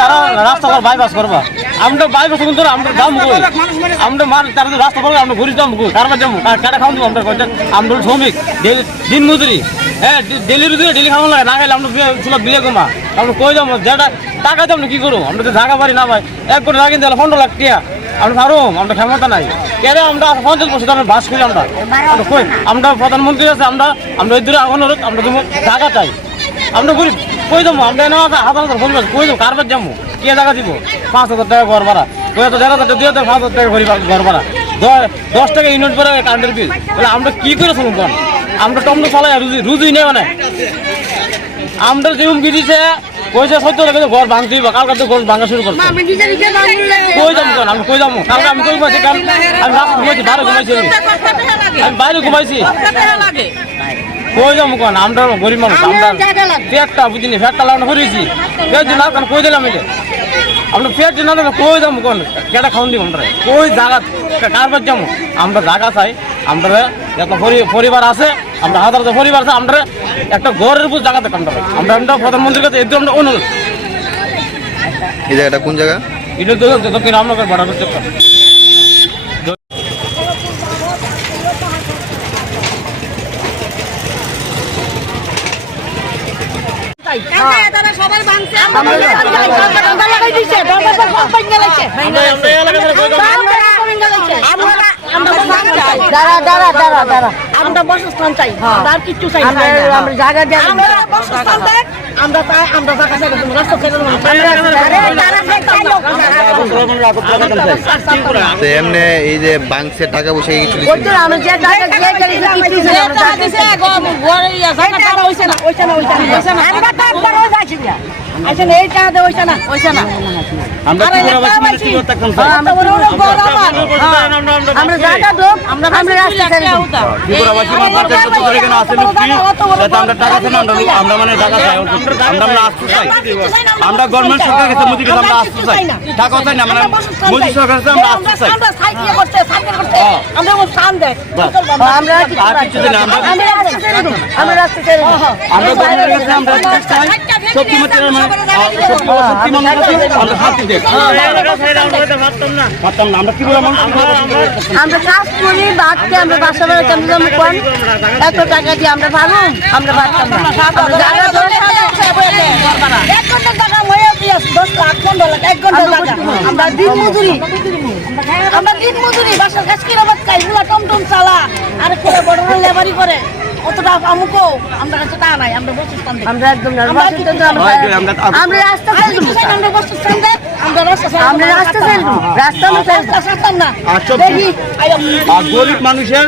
তারা রাস্তা করে বাইপাস করবা। আমরা বাইপাস কিন্তু আমরা দাম কই? আমরা মার তারা রাস্তা করবে আমরা ঘুরি দাম কই কারবার যাব কাটা খাওয়া দেবো, আমরা কইতে, আমরা শ্রমিক দিন মজুরি। হ্যাঁ ডেলি রুজি ডেলি খাওয়া লাগে, না খাইলে আমরা চুলা বিলে কমা আমরা কই যাব যেটা টাকা যাব কি করব? আমরা তো জায়গা পারি না ভাই, এক কোটি টাকা কিনতে পনেরো লাখ টিয়া। আমরা পারো আমরা ক্ষমতা নাই। কেন আমরা পঞ্চাশ বছর আমরা বাস করি আমরা? আমরা কই? আমরা প্রধানমন্ত্রী আছে, আমরা আমরা এই দূরে অনুরোধ আমরা জায়গা চাই। আমরা গরিব। কই দেবো আমরা এনে হাজার হাজার পরিবার কই দেবো কারবার যাব? কে টাকা দিব? পাঁচ হাজার টাকা ঘর ভাড়া। কই হাজার দেড় হাজার টাকা দুই হাজার পাঁচ হাজার টাকা ঘর ঘর ভাড়া। দশ টাকা ইউনিট পরে কারেন্টের বিল তাহলে আমরা কি করে শুনুন কোন আমরা টমটো চালাই রুজি রুজি নেই মানে। আমরা যে হুমকি দিছে কইছে সত্য টাকা ঘর ভাঙতে দিব কালকে তো ঘর ভাঙা শুরু করছে। কই যাব কেন আমি কই যাব? কালকে আমি কই ঘুমাইছি? কাল আমি রাস্তা ঘুমাইছি বাইরে ঘুমাইছি আমি। আমি বাইরে ঘুমাইছি। কই যাব কোন? আমরা গরিব মানুষ আমরা পেটটা বুঝিনি পেটটা লাগানো করেছি পেট দিন কারণ কই দিলাম এটা আমরা পেট দিন না কই যাব কোন? কেটা খাওয়ান দিব আমরা। কই জায়গা কারবার যাব? আমরা জায়গা চাই আমরা এত পরিবার আছে আমরা হাজার হাজার পরিবার আছে আমরা একটা ঘরের উপর জায়গা দেখান আমরা আমরা আমরা প্রধানমন্ত্রীর কাছে একদম আমরা অনুরোধ। এই জায়গাটা কোন জায়গা? এটা দক্ষিণ রামনগর বর্ডার আমরা দাঁড়া দাঁড়া দাঁড়া দাঁড়া আমরা বসস্থান চাই তার কিচ্ছু চাই আমরা আমরা জায়গা দিয়ে আমরা বসস্থান দেখ আমরা চাই আমরা জায়গা চাই তুমি রাস্তা ছেড়ে দাও এমনি এই যে বাংসের টাকা পয়সা কিছু আমরা যে জায়গা দিয়ে গেলি কিচ্ছু চাই দিছে জায়গা হইছে না হইছে না হইছে না। হইছে না। আমরা তো একবার হয়ে না এই টাকা হইছে না হইছে না। আমরা ত্রিপুরাবাসী কি করতে থাকতাম আমরা বড় বড় বড় আমরা জায়গা দো আমরা আমরা রাস্তা ছেড়ে দাও ত্রিপুরাবাসী মাদ্রাসার যত ধরে এখানে আছে লোক কি যাতে আমরা টাকা চাই না আমরা আমরা মানে টাকা চাই আমরা আমরা আসতে চাই। আমরা গভর্নমেন্ট সরকার কাছে মুদি কাছে আমরা আসতে চাই। টাকা চাই না মানে মোদি সরকার কাছে আমরা আসতে চাই। আমরা সাইকেল করতে সাইকেল করতে হ্যাঁ। আমরা ও স্থান দেখ আমরা কিছু আমরা আমরা রাস্তা ছেড়ে দাও আমরা রাস্তা ছেড়ে দাও আমরা গভর্নমেন্টের কাছে আমরা চাই। মানে আছে আমরা শান্তি দেখ পারতাম না। আমরা কি বললাম? আমরা কাজ করি বাদকে আমরা বাসা বাড়ি কেমন দাম কম এত টাকা দিয়ে আমরা পাবো আমরা পারতাম না। আমরা জায়গা ধরে এক ঘণ্টার টাকা মরে দিয়েছি দশ লাখ পনেরো লাখ এক ঘণ্টার টাকা আমরা দিন মজুরি। আমরা দিন মজুরি বাসার কাজ কিনে বাদ খাই টমটম চালা আর করে বড় বড় লেবারি করে। অতটা আমরা কাছে তা নাই আমরা বসে স্থান আমরা একদম আমরা রাস্তা আমরা বসে স্থান দেখ আমরা রাস্তা আমরা রাস্তা না। আর গরিব মানুষের